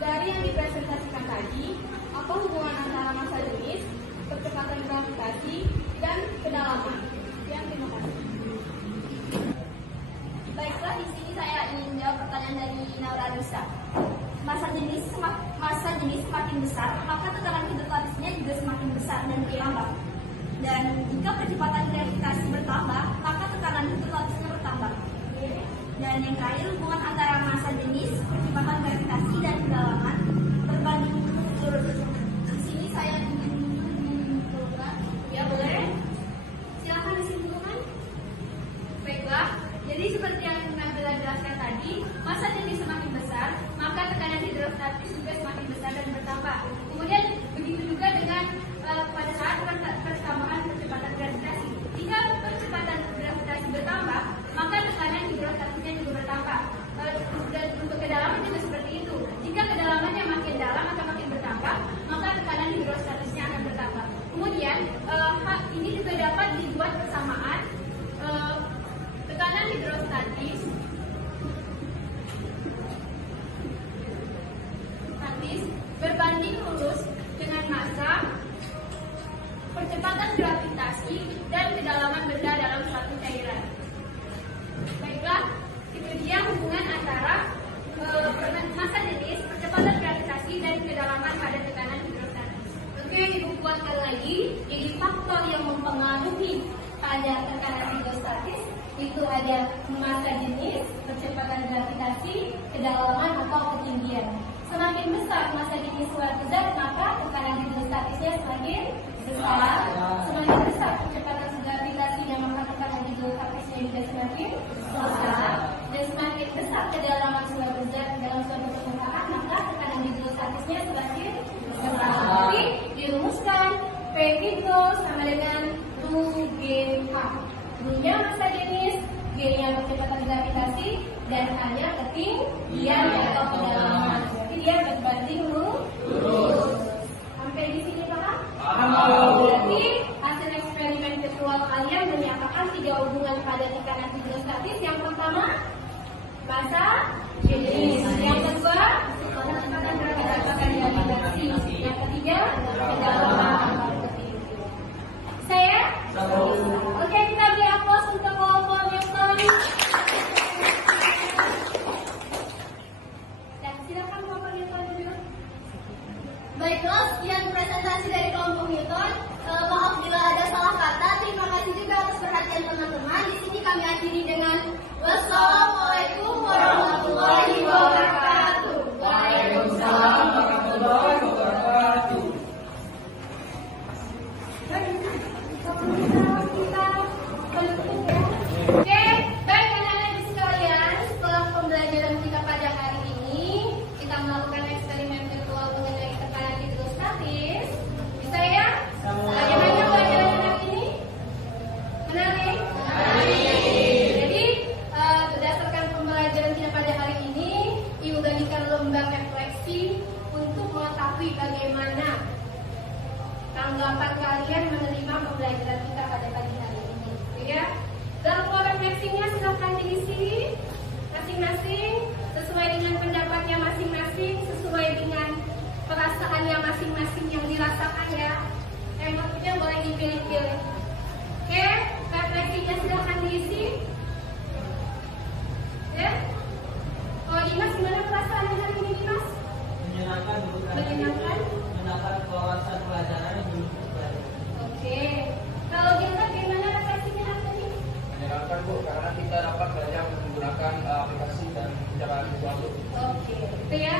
Dari yang dipresentasikan tadi, apa hubungan antara massa jenis, percepatan gravitasi, dan kedalaman? Sekian, terima kasih. Baiklah, di sini saya ingin jawab pertanyaan dari Nauranisa. Massa jenis semakin besar, maka tekanan hidrostatisnya juga semakin besar dan bertambah. Dan jika percepatan gravitasi bertambah, maka tekanan hidrostatisnya bertambah. Dan yang terakhir, hubungan antara massa jenis, percepatan gravitasi, dan kedalaman berbanding lurus. Di sini saya ingin menyimpulkan, ya boleh? Silakan disimpulkan. Baiklah, jadi seperti yang Nabila jelaskan tadi, massa jenis semakin besar, maka tekanan hidrostatis juga semakin besar dan bertambah. Kemudian begitu juga dengan pada saat persamaan percepatan gravitasi. Jika percepatan gravitasi bertambah, maka tekanan hidrostatisnya juga bertambah. Dan untuk kedalaman juga seperti itu. Jika kedalamannya makin dalam atau makin bertambah, maka tekanan hidrostatisnya akan bertambah. Kemudian ini juga dapat dibuat persamaan tekanan hidrostatis berbanding lurus dengan massa, percepatan gravitasi, dan kedalaman benda dalam suatu cairan. Baiklah, itu dia hubungan antara massa jenis, percepatan gravitasi, dan kedalaman pada tekanan hidrostatis. Oke, ibu kuatkan lagi. Jadi faktor yang mempengaruhi pada tekanan hidrostatis itu ada massa jenis, percepatan gravitasi, kedalaman atau ketinggian. Semakin besar massa jenis suatu zat, maka tekanan hidrostatisnya semakin besar. Semakin besar percepatan gravitasinya, maka tekanan hidrostatisnya juga semakin besar. Dan semakin besar kedalaman suatu zat dalam suatu permukaan, maka tekanan hidrostatisnya semakin besar. Jadi dirumuskan P itu sama dengan 2GH. G-nya massa jenis, G-nya percepatan gravitasi, dan H-nya ketinggian atau kedalaman. Jadi dia berbanding lurus. Sampai di sini paham? Berarti hasil eksperimen virtual kalian menyatakan 3 hubungan pada tekanan hidrostatis. Yang pertama, massa jenis. Yang kedua, percepatan gravitasi. Yang ketiga, kedalaman. Saya? Oke, kita beri aplaus untuk kelompok Newton. Dan silakan kelompok Newton dulu. Baiklah, sekian presentasi dari kelompok Newton. Maaf bila ada salah kata. Terima kasih juga atas perhatian teman-teman. Di sini kami akhiri dengan wassalamualaikum warahmatullahi wabarakatuh. Waalaikumsalam warahmatullahi wabarakatuh. Oke, baik anak-anak sekalian, setelah pembelajaran kita pada hari ini, kita melakukan eksperimen virtual mengenai tekanan hidrostatis. Bisa ya? Bagaimana pelajaran hari ini? Menarik? Jadi, berdasarkan pembelajaran kita pada hari ini, Ibu bagikan lomba refleksi untuk mengetahui bagaimana tanggapan kalian menerima pembelajaran kita pada pagi hari ini, ya? Dalam pola refleksinya silahkan diisi masing-masing sesuai dengan pendapatnya masing-masing, sesuai dengan perasaannya masing-masing yang dirasakan ya. Maksudnya boleh dipilih-pilih. Oke, refleksinya silahkan diisi. Ya. Oh, Dimas, gimana perasaan hari ini, Dimas? Menyenangkan, Menyenangkan? mendapat wawasan pelajaran yang belum terpelajari. Oke. Kalau kita gimana refleksinya hari ini? Menyenangkan Bu, karena kita dapat belajar menggunakan aplikasi dan cara visual. Oke, itu ya.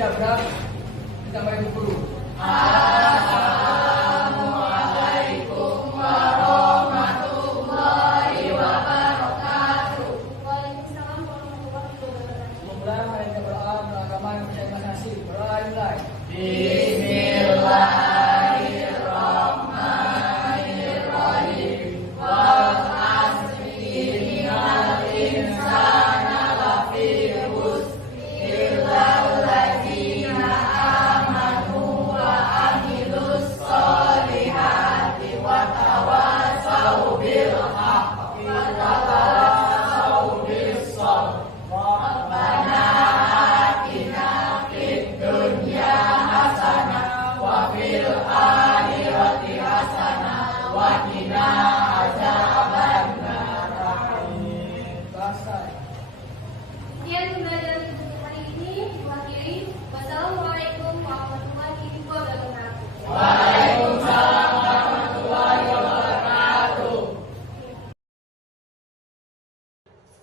siap dah. Kita balik dulu. Waalaikumsalam warahmatullahi wabarakatuh. Semoga mereka berdoa beragama yang percaya kasih. Mulai. Sekian pembelajaran untuk hari ini diwakili. Wassalamualaikum warahmatullahi wabarakatuh.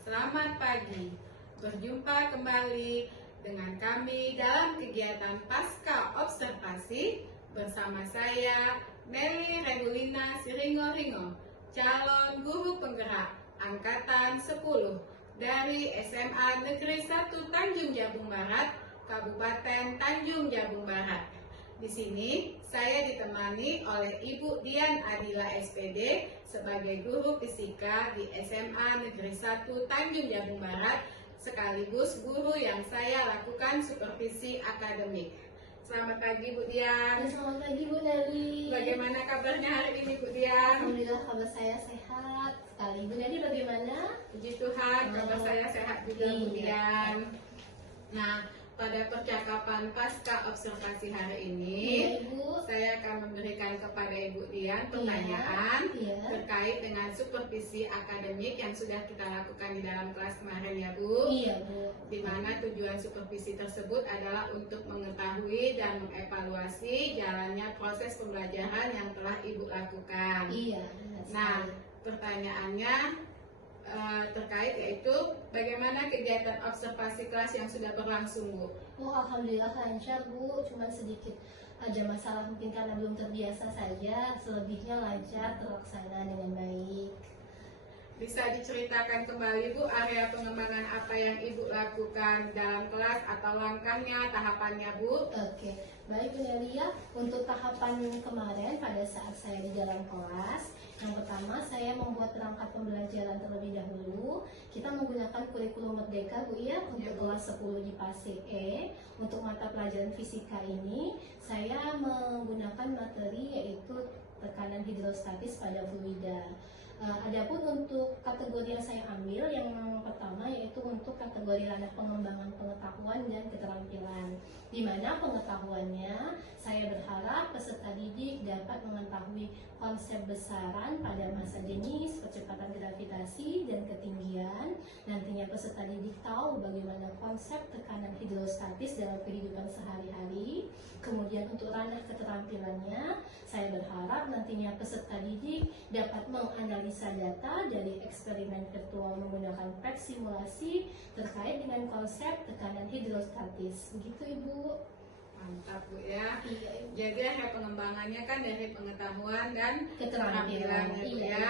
Selamat pagi. Berjumpa kembali dengan kami dalam kegiatan Pasca Observasi bersama saya Meli Regulina Siringo-Ringo, calon guru penggerak angkatan 10 dari SMA Negeri 1 Tanjung Jabung Barat, Kabupaten Tanjung Jabung Barat. Di sini saya ditemani oleh Ibu Dian Adila SPD sebagai guru fisika di SMA Negeri 1 Tanjung Jabung Barat, sekaligus guru yang saya lakukan supervisi akademik. Selamat pagi Bu Dian. Selamat pagi Bu Nelly. Bagaimana kabarnya hari ini Bu Dian? Alhamdulillah kabar saya sehat sekali. Bu Nelly bagaimana? Puji Tuhan, kabar saya sehat juga Bu Iya. Dian. Nah, pada percakapan pasca observasi hari ini, Iya Ibu. saya akan memberikan kepada Ibu Dian pertanyaan Iya. terkait dengan supervisi akademik yang sudah kita lakukan di dalam kelas kemarin ya Bu. Iya Bu. Di mana tujuan supervisi tersebut adalah untuk mengetahui dan mengevaluasi jalannya proses pembelajaran yang telah Ibu lakukan. Iya. benar Nah, sekali. pertanyaannya terkait yaitu bagaimana kegiatan observasi kelas yang sudah berlangsung Bu? Oh alhamdulillah lancar Bu. Cuma sedikit ada masalah mungkin karena belum terbiasa saja. Selebihnya lancar terlaksana dengan baik. Bisa diceritakan kembali Bu area pengembangan apa yang Ibu lakukan dalam kelas atau langkahnya, tahapannya Bu? Oke, baik Bu Nelly ya. Untuk tahapan kemarin pada saat saya di dalam kelas, yang pertama saya membuat perangkat pembelajaran terlebih dahulu. Kita menggunakan kurikulum Merdeka Bu ya untuk kelas 10 di PASE E. Untuk mata pelajaran fisika ini, saya menggunakan materi yaitu tekanan hidrostatis pada fluida. Adapun untuk kategori yang saya ambil, yang pertama yaitu untuk kategori ranah pengembangan pengetahuan dan keterampilan, di mana pengetahuannya saya berharap peserta didik dapat mengetahui konsep besaran pada massa jenis, percepatan gravitasi dan ketinggian. Nantinya peserta didik tahu bagaimana konsep tekanan hidrostatis dalam kehidupan sehari-hari. Kemudian untuk ranah keterampilannya, saya berharap nantinya peserta didik dapat menganalisa data dari eksperimen virtual menggunakan PET simulasi terkait dengan konsep tekanan hidrostatis. Begitu Ibu. Mantap Bu ya. Iya Ibu. Jadi area pengembangannya kan dari pengetahuan dan Keterampilan. ya Bu Iya. ya.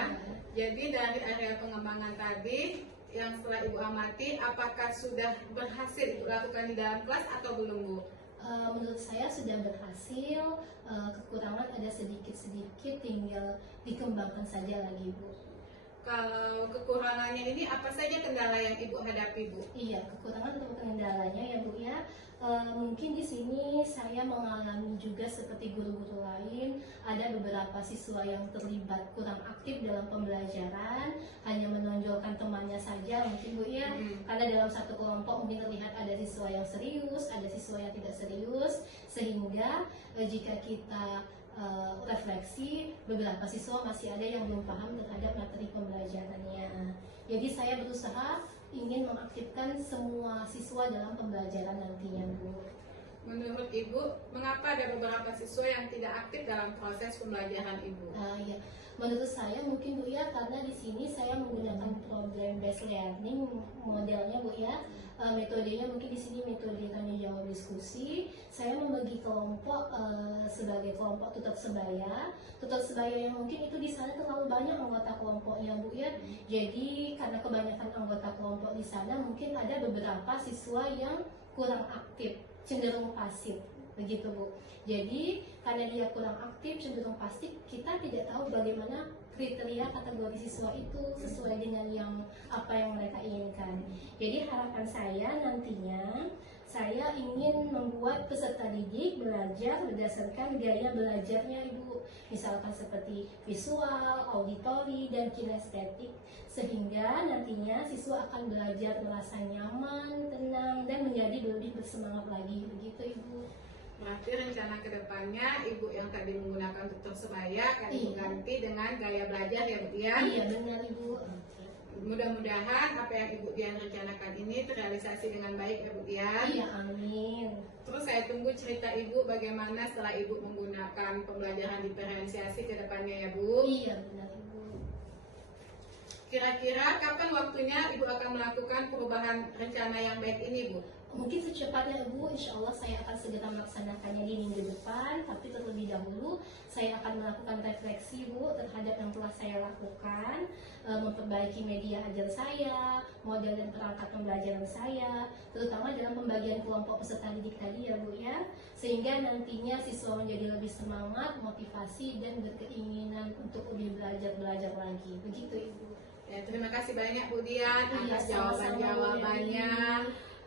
Jadi dari area pengembangan tadi yang setelah Ibu amati, apakah sudah berhasil Ibu lakukan di dalam kelas atau belum Bu? Menurut saya sudah berhasil. Kekurangan ada sedikit-sedikit, tinggal dikembangkan saja lagi Bu. Kalau kekurangannya ini apa saja kendala yang Ibu hadapi Bu? Iya, kekurangan untuk kendalanya ya Bu ya. Mungkin di sini saya mengalami juga seperti guru-guru lain, ada beberapa siswa yang terlibat kurang aktif dalam pembelajaran, hanya menonjolkan temannya saja mungkin Bu ya. Karena dalam satu kelompok mungkin terlihat ada siswa yang serius, ada siswa yang tidak serius, sehingga jika kita refleksi, beberapa siswa masih ada yang belum paham terhadap materi pembelajarannya. Jadi saya berusaha ingin mengaktifkan semua siswa dalam pembelajaran nantinya Bu. Menurut Ibu, mengapa ada beberapa siswa yang tidak aktif dalam proses pembelajaran Ibu? Ya. Menurut saya mungkin Bu ya, karena di sini saya menggunakan problem based learning modelnya Bu ya. Metodenya mungkin di sini metode tanya jawab diskusi. Saya membagi kelompok sebagai kelompok tutor sebaya. Tutor sebaya yang mungkin itu di sana terlalu banyak anggota kelompoknya Bu ya. Jadi karena kebanyakan anggota kelompok di sana mungkin ada beberapa siswa yang kurang aktif, cenderung pasif. Begitu Bu. Jadi karena dia kurang aktif, cenderung pasif, kita tidak tahu bagaimana kriteria kategori siswa itu sesuai dengan apa yang mereka inginkan. Jadi harapan saya nantinya saya ingin membuat peserta didik belajar berdasarkan gaya belajarnya Ibu. Misalkan seperti visual, auditori, dan kinestetik, sehingga nantinya siswa akan belajar merasa nyaman, tenang, dan menjadi lebih bersemangat lagi. Begitu Ibu. Berarti rencana kedepannya Ibu yang tadi menggunakan tutor sebaya akan diganti dengan gaya belajar ya Bu Dian? Iya benar Ibu. Mudah-mudahan apa yang Ibu Dian rencanakan ini terrealisasi dengan baik ya Bu Dian. Iya amin. Terus saya tunggu cerita Ibu bagaimana setelah Ibu menggunakan pembelajaran diferensiasi ke depannya ya Bu. Iya benar Ibu. Kira-kira kapan waktunya Ibu akan melakukan perubahan rencana yang baik ini Bu? Mungkin secepatnya Ibu, insya Allah saya akan segera melaksanakannya di minggu depan. Tapi terlebih dahulu saya akan melakukan refleksi Bu terhadap yang telah saya lakukan, memperbaiki media ajar saya, model dan perangkat pembelajaran saya, terutama dalam pembagian kelompok peserta didik tadi ya Bu ya, sehingga nantinya siswa menjadi lebih semangat, motivasi, dan berkeinginan untuk lebih belajar lagi. Begitu Ibu. Ya, terima kasih banyak Bu Dian atas jawaban-jawabannya.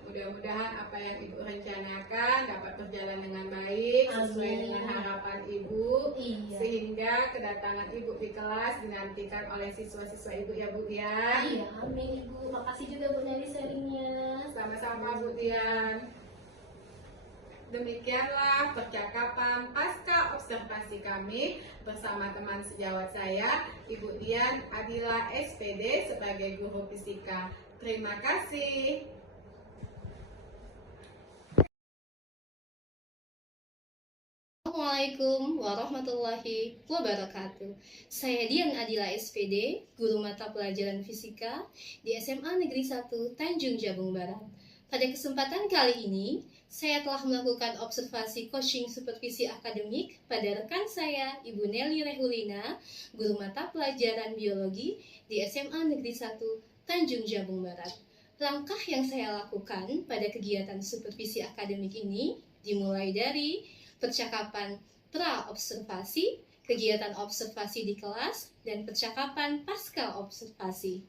Mudah-mudahan apa yang Ibu rencanakan dapat berjalan dengan baik sesuai dengan harapan Ibu, sehingga kedatangan Ibu di kelas dinantikan oleh siswa-siswa Ibu ya Bu Dian. Iya, amin Ibu. Makasih juga Bu Nelly sharingnya. Sama-sama Bu Dian. Demikianlah percakapan pasca observasi kami bersama teman sejawat saya, Ibu Dian Adila SPD sebagai guru fisika. Terima kasih. Assalamualaikum warahmatullahi wabarakatuh. Saya Dian Adila SPD, guru mata pelajaran fisika di SMA Negeri 1 Tanjung Jabung Barat. Pada kesempatan kali ini, saya telah melakukan observasi coaching supervisi akademik pada rekan saya, Ibu Nelly Rehulina, guru mata pelajaran biologi di SMA Negeri 1 Tanjung Jabung Barat. Langkah yang saya lakukan pada kegiatan supervisi akademik ini dimulai dari percakapan pra-observasi, kegiatan observasi di kelas, dan percakapan pasca observasi.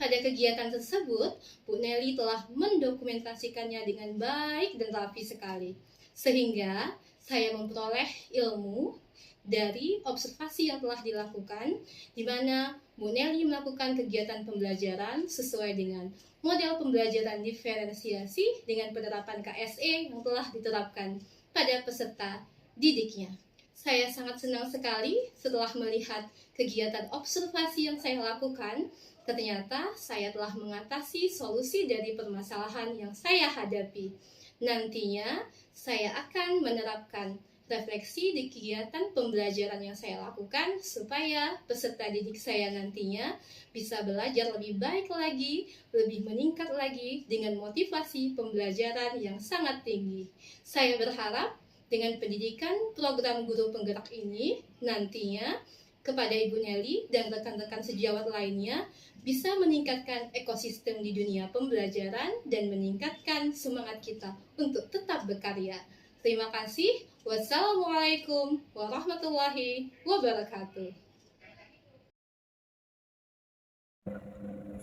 Pada kegiatan tersebut, Bu Nelly telah mendokumentasikannya dengan baik dan rapi sekali, sehingga saya memperoleh ilmu dari observasi yang telah dilakukan, di mana Bu Nelly melakukan kegiatan pembelajaran sesuai dengan model pembelajaran diferensiasi dengan penerapan KSE yang telah diterapkan pada peserta didiknya. Saya sangat senang sekali setelah melihat kegiatan observasi yang saya lakukan. Ternyata saya telah mengatasi solusi dari permasalahan yang saya hadapi. Nantinya saya akan menerapkan refleksi di kegiatan pembelajaran yang saya lakukan supaya peserta didik saya nantinya bisa belajar lebih baik lagi, lebih meningkat lagi dengan motivasi pembelajaran yang sangat tinggi. Saya berharap dengan pendidikan program guru penggerak ini nantinya kepada Ibu Nelly dan rekan-rekan sejawat lainnya bisa meningkatkan ekosistem di dunia pembelajaran dan meningkatkan semangat kita untuk tetap berkarya. Terima kasih. Wassalamualaikum warahmatullahi wabarakatuh.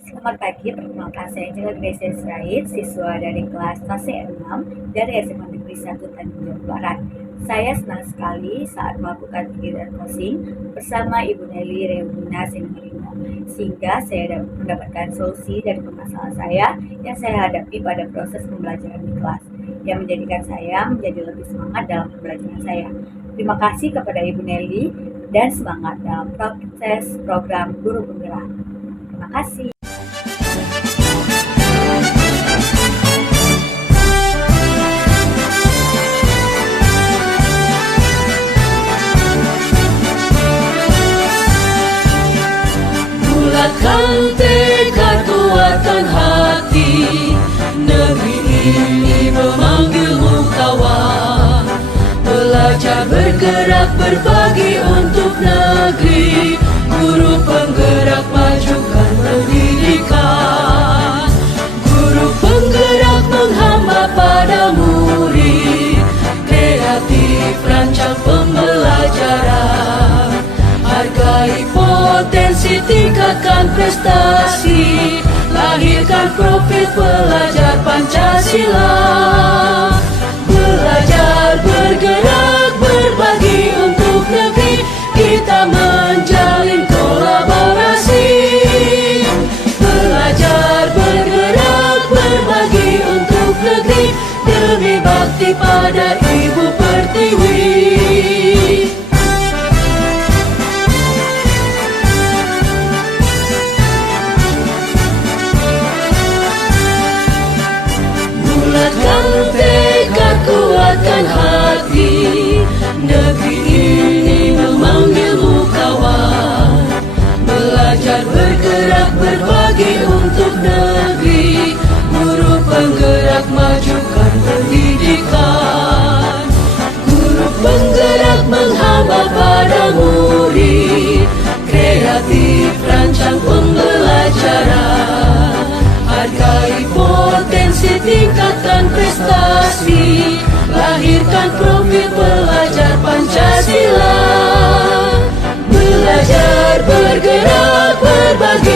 Selamat pagi, perkenalkan saya Angela Gracia Sraid, siswa dari kelas KC6 dari SMA Negeri 1 Tanjung Jabung Barat. Saya senang sekali saat melakukan kegiatan coaching bersama Ibu Nelly Rehulina Sinurino, sehingga saya mendapatkan solusi dari permasalahan saya yang saya hadapi pada proses pembelajaran di kelas, yang menjadikan saya menjadi lebih semangat dalam pembelajaran saya. Terima kasih kepada Ibu Nelly dan semangat dalam proses program Guru Penggerak. Terima kasih. bergerak berbagi untuk negeri, guru penggerak majukan pendidikan, guru penggerak menghamba pada murid, kreatif rancang pembelajaran, hargai potensi tingkatkan prestasi, lahirkan profil pelajar Pancasila. Belajar bergerak berbagi untuk negeri, kita menjalin kolaborasi. Belajar bergerak berbagi untuk negeri, demi bakti pada Ibu Pertiwi. Bulatkan tekad, kuatkan hati, negeri ini memanggilmu kawan. Belajar bergerak berbagi untuk negeri, guru penggerak majukan pendidikan, guru penggerak menghamba pada murid, kreatif rancang pembelajaran, hargai potensi tingkatkan prestasi, lahirkan profil pelajar Pancasila. Belajar bergerak berbagi